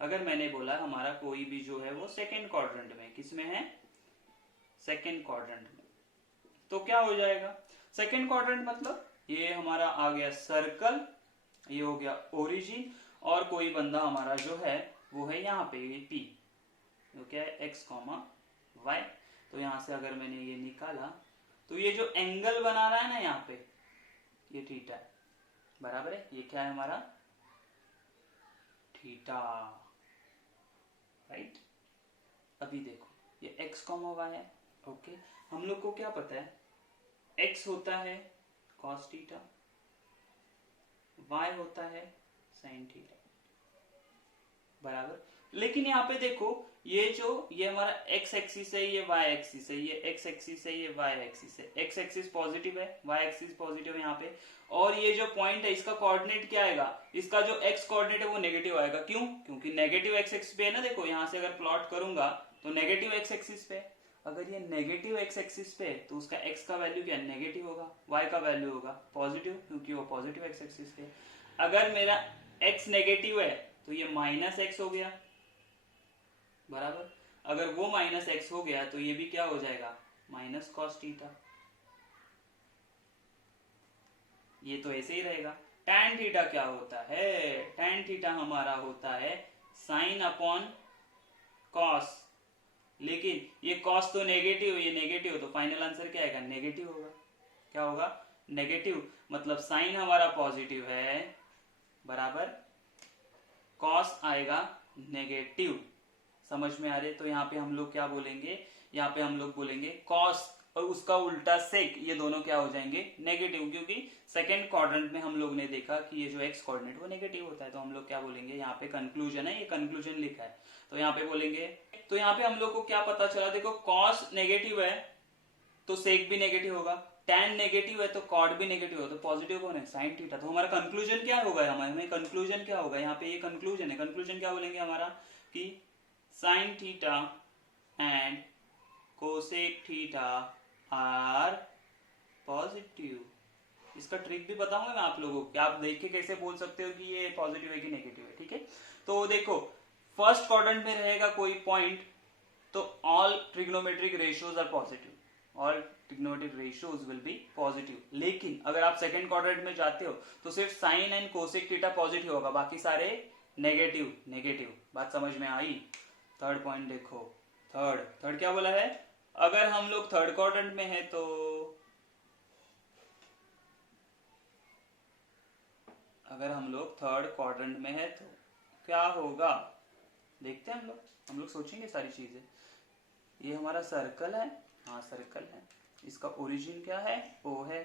अगर मैंने बोला हमारा कोई भी जो है वो सेकंड क्वाड्रेंट में, किस में है, सेकंड क्वाड्रेंट में, तो क्या हो जाएगा, सेकंड क्वाड्रेंट मतलब ये हमारा आ गया सर्कल, ये हो गया ओरिजिन, और कोई बंदा हमारा जो है वो है यहाँ पे ये P, जो क्या है x, y। तो यहां से अगर मैंने ये निकाला तो ये जो एंगल बना रहा है ना यहाँ पे, ये थीटा है, बराबर है। ये क्या है हमारा, थीटा, राइट। अभी देखो ये x, y है, ओके। हम लोग को क्या पता है, x होता है cos थीटा, y होता है sin थीटा, बराबर। लेकिन यहाँ पे देखो ये हमारा x एक्सिस है, ये y एक्सिस है, ये x एक्सिस है, ये y एक्सिस है। x एक्सिस पॉजिटिव है, y एक्सिस पॉजिटिव है यहाँ पे, और ये जो पॉइंट है इसका कोऑर्डिनेट क्या आएगा, इसका जो x कोऑर्डिनेट है वो नेगेटिव आएगा। क्यों? क्योंकि नेगेटिव x एक्सिस पे है ना, देखो यहाँ से अगर प्लॉट करूंगा तो नेगेटिव x एक्सिस पे, अगर ये नेगेटिव x एक्सिस पे तो उसका x का वैल्यू क्या नेगेटिव होगा, y का वैल्यू होगा पॉजिटिव, क्योंकि वो पॉजिटिव x एक्सिस पे। अगर मेरा x नेगेटिव है तो ये माइनस x हो गया, बराबर। अगर वो माइनस x हो गया तो ये भी क्या हो जाएगा, माइनस कॉस थीटा। ये तो ऐसे ही रहेगा। tan थीटा क्या होता है, tan थीटा हमारा होता है साइन अपॉन कॉस, लेकिन ये कॉस तो नेगेटिव, ये नेगेटिव, तो फाइनल आंसर क्या आएगा, नेगेटिव होगा। क्या होगा, नेगेटिव। मतलब साइन हमारा पॉजिटिव है, बराबर, कॉस आएगा नेगेटिव। समझ में आ रहे? तो यहाँ पे हम लोग क्या बोलेंगे, यहाँ पे हम लोग बोलेंगे कॉस और उसका उल्टा सेक, ये दोनों क्या हो जाएंगे, नेगेटिव, क्योंकि सेकंड क्वाड्रेंट में हम लोग ने देखा कि ये जो एक्स कोऑर्डिनेट वो नेगेटिव होता है। तो हम लोग क्या बोलेंगे, यहाँ पे कंक्लूजन है, ये कंक्लूजन लिखा है, तो यहाँ पे बोलेंगे। तो यहाँ पे हम लोग को क्या पता चला, देखो कॉस नेगेटिव है तो सेक भी नेगेटिव होगा, tan नेगेटिव है तो कॉड भी नेगेटिव होगा, तो पॉजिटिव कौन है, साइन थीटा। तो हमारा कंक्लूजन क्या होगा, हमें कंक्लूजन क्या होगा, यहाँ पे ये कंक्लूजन है। कंक्लूजन क्या बोलेंगे हमारा, कि sine theta and cosec theta are positive. इसका ट्रिक भी बताऊंगा मैं आप लोगों को, कि आप देख के कैसे बोल सकते हो कि ये पॉजिटिव है कि नेगेटिव है, ठीक है। तो देखो फर्स्ट क्वाड्रेंट में रहेगा कोई पॉइंट, तो all trigonometric ratios are positive, all trigonometric ratios will be positive. लेकिन अगर आप सेकंड क्वाड्रेंट में जाते हो तो सिर्फ sine and cosec theta positive होगा, बाकी सारे नेगेटिव नेगेटिव। बात समझ में आई? थर्ड पॉइंट देखो, थर्ड क्या बोला है, अगर हम लोग थर्ड क्वाड्रेंट में है तो, अगर हम लोग थर्ड क्वाड्रेंट में है तो क्या होगा, देखते हैं हम लोग सोचेंगे सारी चीजें। ये हमारा सर्कल है, हाँ सर्कल है, इसका ओरिजिन क्या है, ओ है,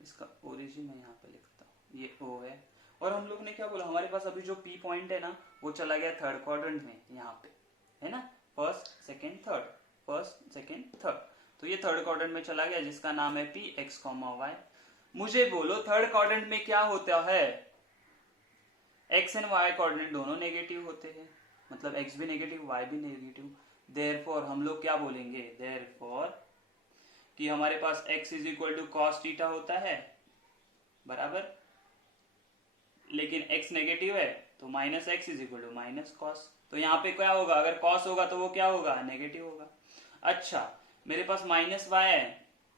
इसका ओरिजिन है यहाँ पे लिखता हूँ, ये ओ है। और हम लोग ने क्या बोला, हमारे पास अभी जो पी पॉइंट है ना वो चला गया थर्ड क्वाड्रेंट में, यहाँ पे है ना, first second third, first second third, तो ये थर्ड क्वाड्रेंट में चला गया जिसका नाम है पी एक्स, वाई। मुझे बोलो थर्ड क्वाड्रेंट में क्या होता है, एक्स एंड वाई कोऑर्डिनेट दोनों नेगेटिव होते हैं, मतलब एक्स भी नेगेटिव वाई भी नेगेटिव। देयरफॉर हम लोग क्या बोलेंगे, देयरफॉर कि हमारे पास x is equal to cos theta होता है, बराबर, लेकिन x नेगेटिव है तो minus x is equal to minus cos. तो यहाँ पे क्या होगा, अगर कॉस होगा तो वो क्या होगा, नेगेटिव होगा। अच्छा मेरे पास माइनस वाई है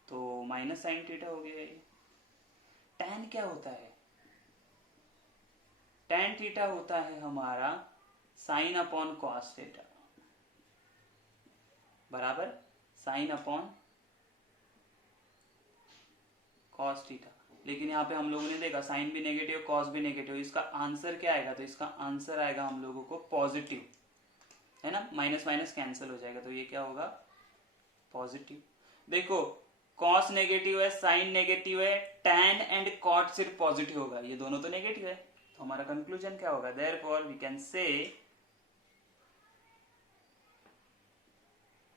तो माइनस साइन थीटा हो गया ये। tan क्या होता है, tan थीटा होता है हमारा साइन अपॉन कॉस थीटा, बराबर, साइन अपॉन कॉस थीटा। लेकिन यहाँ पे हम लोगों ने देखा साइन भी नेगेटिव कॉस भी नेगेटिव, इसका आंसर क्या आएगा, तो इसका आंसर आएगा हम लोगों को पॉजिटिव, है ना, माइनस माइनस कैंसिल हो जाएगा, तो ये क्या होगा, पॉजिटिव। देखो कॉस नेगेटिव है, साइन नेगेटिव है, tan एंड कॉट सिर्फ पॉजिटिव होगा, ये दोनों तो नेगेटिव है, तो हमारा कंक्लूजन क्या होगा, देयरफॉर वी कैन से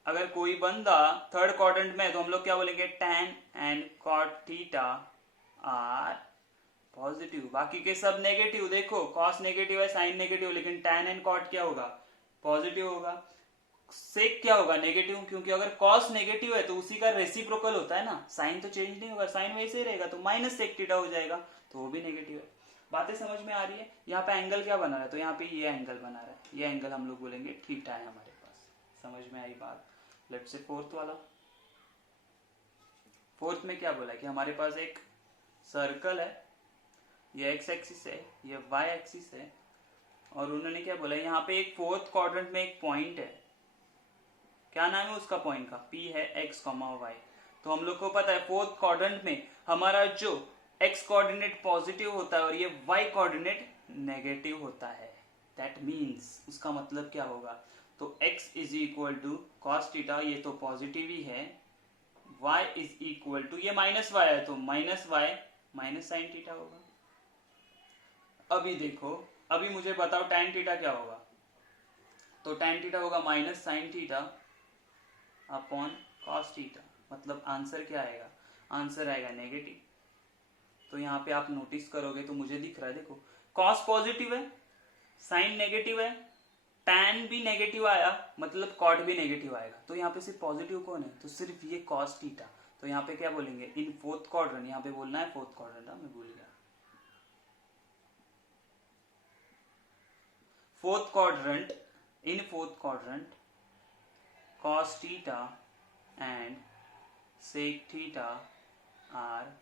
अगर कोई बंदा थर्ड क्वाड्रेंट में है तो हम लोग क्या बोलेंगे, tan and cot theta are positive, बाकी के सब नेगेटिव। देखो cos नेगेटिव है, sin नेगेटिव, लेकिन tan एंड cot क्या होगा, पॉजिटिव होगा। सेक क्या होगा, नेगेटिव, क्योंकि अगर cos नेगेटिव है तो उसी का रेसिप्रोकल होता है ना, साइन तो चेंज नहीं होगा, साइन वैसे ही रहेगा, तो माइनस सेक थीटा हो जाएगा, तो वो भी नेगेटिव है। बातें समझ में आ रही है। यहाँ पे एंगल क्या बना रहा है, तो यहाँ पे ये एंगल बना रहा है, ये एंगल हम लोग बोलेंगे थीटा है हमारे पास। समझ में आई बात। लेट्स से फोर्थ वाला, फोर्थ में क्या बोला कि हमारे पास एक सर्कल है, ये एक्स एक्सिस है, ये वाई एक्सिस है, और उन्होंने क्या बोला, यहाँ पे एक फोर्थ क्वाड्रेंट में एक पॉइंट है, क्या नाम है उसका पॉइंट का, पी है, एक्स कॉमा वाई। तो हम लोग को पता है फोर्थ क्वाड्रेंट में हमारा जो एक्स कोऑर्डिनेट पॉजिटिव होता है और ये वाई कोऑर्डिनेट नेगेटिव होता है। दैट मीन्स उसका मतलब क्या होगा, तो x is equal to cos theta, ये तो पॉजिटिव ही है, y इज इक्वल टू, ये माइनस वाई है तो minus y minus sine theta होगा। अभी देखो, अभी मुझे बताओ tan थीटा क्या होगा, तो tan थीटा होगा minus sine theta upon cos theta, मतलब आंसर क्या आएगा, आंसर आएगा नेगेटिव। तो यहाँ पे आप नोटिस करोगे तो मुझे दिख रहा है, देखो कॉस पॉजिटिव है, साइन नेगेटिव है, tan भी नेगेटिव आया, मतलब कॉट भी नेगेटिव आएगा, तो यहाँ पे सिर्फ पॉजिटिव कौन है, तो सिर्फ ये कॉस थीटा। तो यहाँ पे क्या बोलेंगे, इन फोर्थ क्वाड्रेंट, यहाँ पे बोलना है फोर्थ क्वाड्रेंट, मैं भूल गया, fourth quadrant, in fourth quadrant cos theta and sec theta are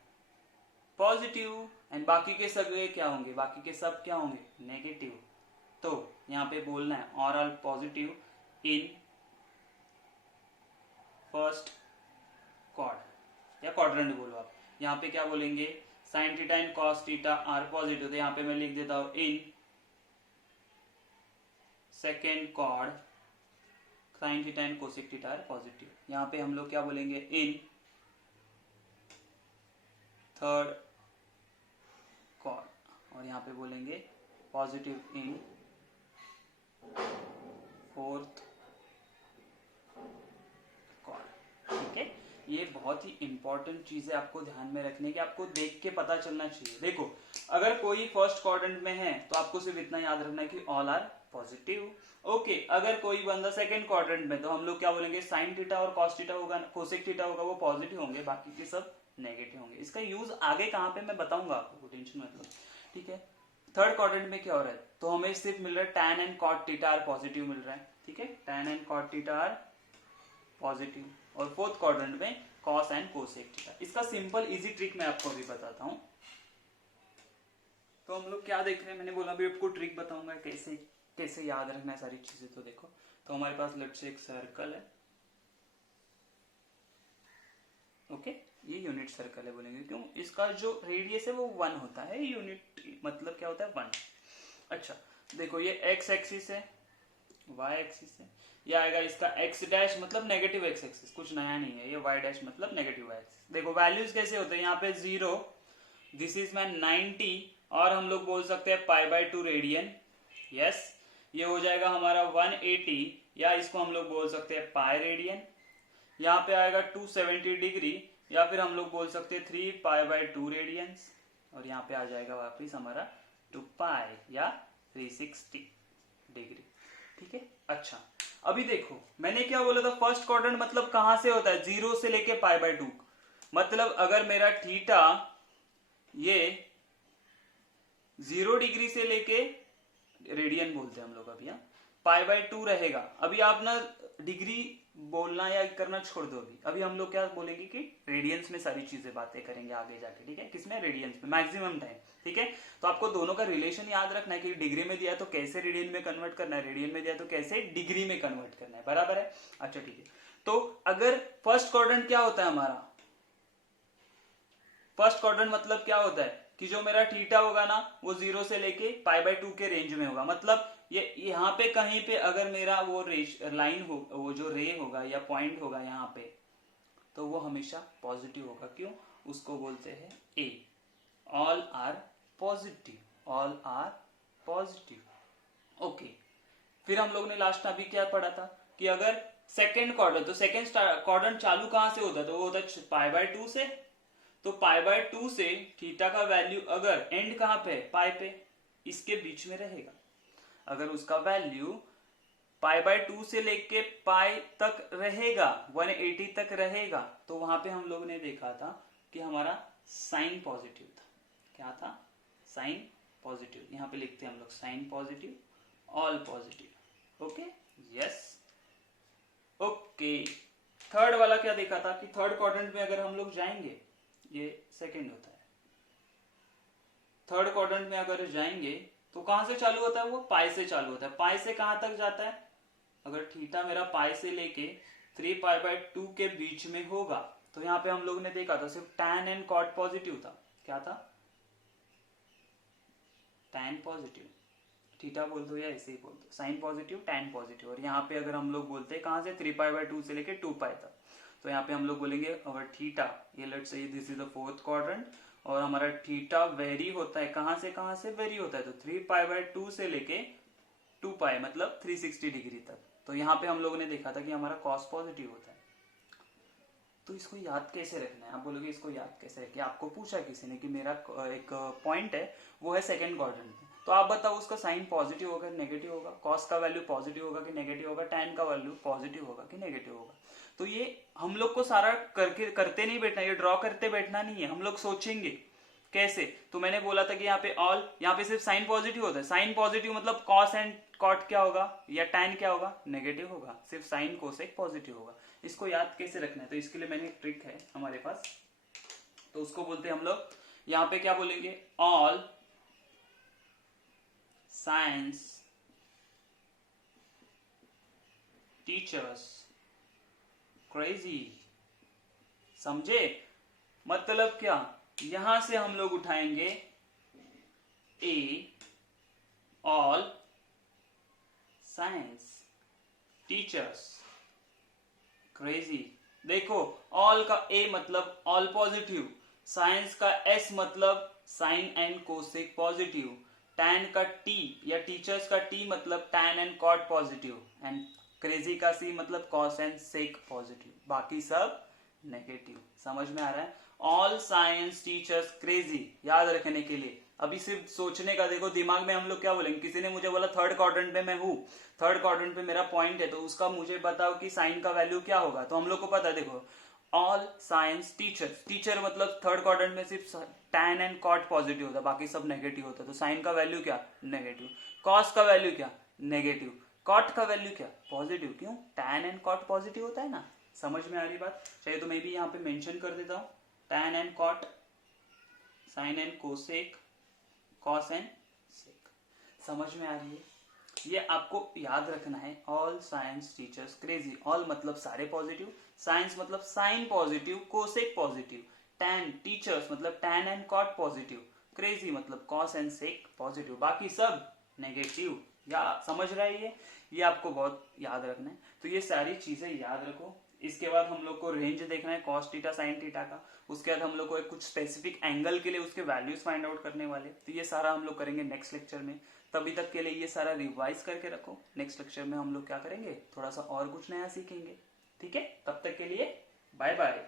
positive, and बाकी के सब क्या होंगे, बाकी के सब क्या होंगे, नेगेटिव। तो यहाँ पे बोलना है और all positive in first quad या क्वाड्रेंट बोलो आप। यहाँ पे क्या बोलेंगे, sine theta and cos theta are positive, तो यहाँ पे मैं लिख देता हूं in second quad sine theta and cosec theta are positive. यहाँ पे हम लोग क्या बोलेंगे, इन थर्ड क्वाड, और यहाँ पे बोलेंगे पॉजिटिव इन फोर्थ क्वाड। ठीक है, ये बहुत ही इंपॉर्टेंट चीज है आपको ध्यान में रखने की, आपको देख के पता चलना चाहिए। देखो अगर कोई फर्स्ट क्वाड्रेंट में है तो आपको सिर्फ इतना याद रखना है कि ऑल आर पॉजिटिव। ओके, अगर कोई बंदा सेकंड क्वाड्रेंट में, तो हम लोग क्या बोलेंगे, साइन थीटा और कॉस थीटा होगा, कोसेक थीटा होगा, वो पॉजिटिव होंगे, बाकी के सब नेगेटिव होंगे। इसका यूज आगे कहाँ पे मैं बताऊंगा आपको, टेंशन मत लो। ठीक है, थर्ड क्वाड्रेंट में क्या हो रहा है, तो हमें सिर्फ मिल रहा है tan and cot theta are positive मिल रहा है। ठीक है, tan and cot theta are positive, और फोर्थ क्वाड्रेंट में cos एंड कोसेक थीटा। इसका सिंपल इजी ट्रिक मैं आपको अभी बताता हूं। तो हम लोग क्या देख रहे हैं, मैंने बोला अभी आपको ट्रिक बताऊंगा कैसे कैसे याद रखना है सारी चीजें। तो देखो, तो हमारे पास लेट्स से एक सर्कल है, ओके, ये यूनिट सर्कल है बोलेंगे, क्यों, इसका जो रेडियस है वो 1 होता है, यूनिट मतलब क्या होता है, 1। अच्छा देखो, ये x एक्सिस है, y एक्सिस है, ये आएगा इसका x डैश मतलब नेगेटिव x एक्सिस, कुछ नया नहीं है, ये y डैश मतलब नेगेटिव y एक्सिस। देखो वैल्यूज कैसे होते हैं, यहाँ पे 0, दिस इज मैं 90, और हम लोग बोल सकते हैं π/2 रेडियन, यस, ये हो जाएगा हमारा 180, या इसको हम लोग बोल सकते हैं पाई रेडियन। यहाँ पे आएगा 270 डिग्री, या फिर हम लोग बोल सकते हैं 3π/2 रेडियंस, और यहाँ पे आ जाएगा वापिस हमारा 2 पाई या 360 डिग्री। ठीक है, अच्छा अभी देखो मैंने क्या बोला था, फर्स्ट क्वाड्रेंट मतलब कहां से होता है, 0 से लेके π/2, मतलब अगर मेरा थीटा ये 0 डिग्री से लेके, रेडियन बोलते हैं हम लोग अभी, π/2 रहेगा। अभी आप ना डिग्री बोलना या करना छोड़ दो, अभी हम लोग क्या बोलेंगे कि रेडियंस में सारी चीजें बातें करेंगे आगे जाके। ठीक है, किसमें, रेडियंस में, मैक्सिमम टाइम। ठीक है, तो आपको दोनों का रिलेशन याद रखना है कि डिग्री में दिया है तो कैसे रेडियन में कन्वर्ट करना है, रेडियन में दिया तो कैसे डिग्री में कन्वर्ट करना है, बराबर है। अच्छा ठीक है, तो अगर फर्स्ट क्वाड्रेंट क्या होता है हमारा, फर्स्ट क्वाड्रेंट मतलब क्या होता है कि जो मेरा थीटा होगा ना वो 0 से लेके π/2 के रेंज में होगा, मतलब ये यहाँ पे कहीं पे अगर मेरा वो लाइन हो, वो जो रे होगा या पॉइंट होगा यहाँ पे, तो वो हमेशा पॉजिटिव होगा, क्यों, उसको बोलते हैं A, all are positive. All are positive. Okay, फिर हम लोग ने लास्ट अभी क्या पढ़ा था कि अगर सेकेंड क्वाड्रेंट, तो सेकेंड क्वाड्रेंट चालू कहां से होता है, तो वो होता है पाई बाय 2 से। तो पाई बाय 2 से थीटा का वैल्यू अगर एंड कहां पे, पाई पे, इसके बीच में रहेगा। अगर उसका वैल्यू पाई बाय 2 से लेके पाई तक रहेगा, 180 तक रहेगा, तो वहां पे हम लोग ने देखा था कि हमारा साइन पॉजिटिव था। क्या था, साइन पॉजिटिव। यहां पे लिखते हैं हम लोग sine positive, all positive. Okay, yes, okay. Third वाला क्या देखा था कि थर्ड क्वाड्रेंट में अगर हम लोग जाएंगे, ये सेकेंड होता है, थर्ड क्वाड्रेंट में अगर जाएंगे तो कहां से चालू होता है, वो पाई से चालू होता है। पाई से कहां तक जाता है, अगर थीटा मेरा पाई से लेके 3 पाई बाय 2 के बीच में होगा, तो यहाँ पे हम लोग ने देखा था सिर्फ tan एंड कॉट पॉजिटिव था। क्या था, tan पॉजिटिव, थीटा बोल दो या ऐसे ही बोल दो, साइन पॉजिटिव, tan पॉजिटिव। और यहाँ पे अगर हम लोग बोलते हैं कहां से, 3 पाई बाय 2 से लेके 2 पाई तक, तो यहाँ पे हम लोग बोलेंगे अगर थीटा, ये let's say this is the fourth quadrant, और हमारा थीटा वेरी होता है, कहां से वेरी होता है, तो 3 पाई बाय 2 से लेके 2 पाई मतलब 360 डिग्री तक। तो यहाँ पे हम लोगों ने देखा था कि हमारा कॉस पॉजिटिव होता है। तो इसको याद कैसे रखना है, आप बोलोगे इसको याद कैसे रखें, आपको पूछा किसी ने कि मेरा एक पॉइंट है वो है सेकंड क्वाड्रेंट में, तो आप बताओ उसका साइन पॉजिटिव होगा नेगेटिव होगा, कॉस का वैल्यू पॉजिटिव होगा कि नेगेटिव होगा, टैन का वैल्यू पॉजिटिव होगा कि नेगेटिव होगा। तो ये हम लोग को सारा करते नहीं बैठना, ये ड्रॉ करते बैठना नहीं है, हम लोग सोचेंगे कैसे। तो मैंने बोला था कि यहाँ पे ऑल, यहाँ पे सिर्फ साइन पॉजिटिव होता है, साइन पॉजिटिव मतलब कॉस एंड कॉट क्या होगा या टैन क्या होगा, नेगेटिव होगा, सिर्फ साइन कोसेक पॉजिटिव होगा। इसको याद कैसे रखना है, तो इसके लिए मैंने एक ट्रिक है हमारे पास, तो उसको बोलते हैं हम लोग, यहाँ पे क्या बोलेंगे, ऑल साइंस टीचर्स क्रेजी। समझे, मतलब क्या, यहां से हम लोग उठाएंगे A, all science teachers crazy. देखो, ऑल का ए मतलब ऑल पॉजिटिव, साइंस का एस मतलब sine and cosec positive, tan का टी या टीचर्स का टी मतलब tan and cot positive, and crazy का सी मतलब कॉस एंड सेक पॉजिटिव, बाकी सब नेगेटिव। समझ में आ रहा है, ऑल साइंस टीचर्स क्रेजी याद रखने के लिए। अभी सिर्फ सोचने का, देखो दिमाग में हम लोग क्या बोलेंगे, किसी ने मुझे बोला थर्ड क्वाड्रेंट में मैं हूँ, थर्ड क्वाड्रेंट पे मेरा पॉइंट है, तो उसका मुझे बताओ कि साइन का वैल्यू क्या होगा, तो हम लोग को पता है, देखो ऑल साइंस टीचर्स, टीचर मतलब थर्ड क्वाड्रेंट में सिर्फ टैन एंड कॉट पॉजिटिव होता है, बाकी सब नेगेटिव होता है, तो साइन का वैल्यू क्या, नेगेटिव, कॉस का वैल्यू क्या, नेगेटिव, कॉट का वैल्यू क्या, पॉजिटिव। क्यों, टैन एंड कॉट पॉजिटिव होता है ना। समझ में आ रही बात, चाहिए तो मैं भी यहाँ पे मेंशन कर देता हूँ, tan and cot, sine and cosec, cos and sec. समझ में आ रही है, ये आपको याद रखना है। All science teachers crazy, all मतलब सारे पॉजिटिव, साइंस मतलब sine positive cosec positive, tan teachers मतलब tan and cot positive, crazy मतलब कॉस एंड सेक पॉजिटिव, बाकी सब नेगेटिव। या समझ रहा है, ये आपको बहुत याद रखना है। तो ये सारी चीजें याद रखो। इसके बाद हम लोग को रेंज देखना है कॉस थीटा साइन थीटा का, उसके बाद हम लोग को एक कुछ स्पेसिफिक एंगल के लिए उसके वैल्यूज फाइंड आउट करने वाले, तो ये सारा हम लोग करेंगे नेक्स्ट लेक्चर में। तभी तक के लिए ये सारा रिवाइज करके रखो, नेक्स्ट लेक्चर में हम लोग क्या करेंगे, थोड़ा सा और कुछ नया सीखेंगे। ठीक है, तब तक के लिए बाय बाय।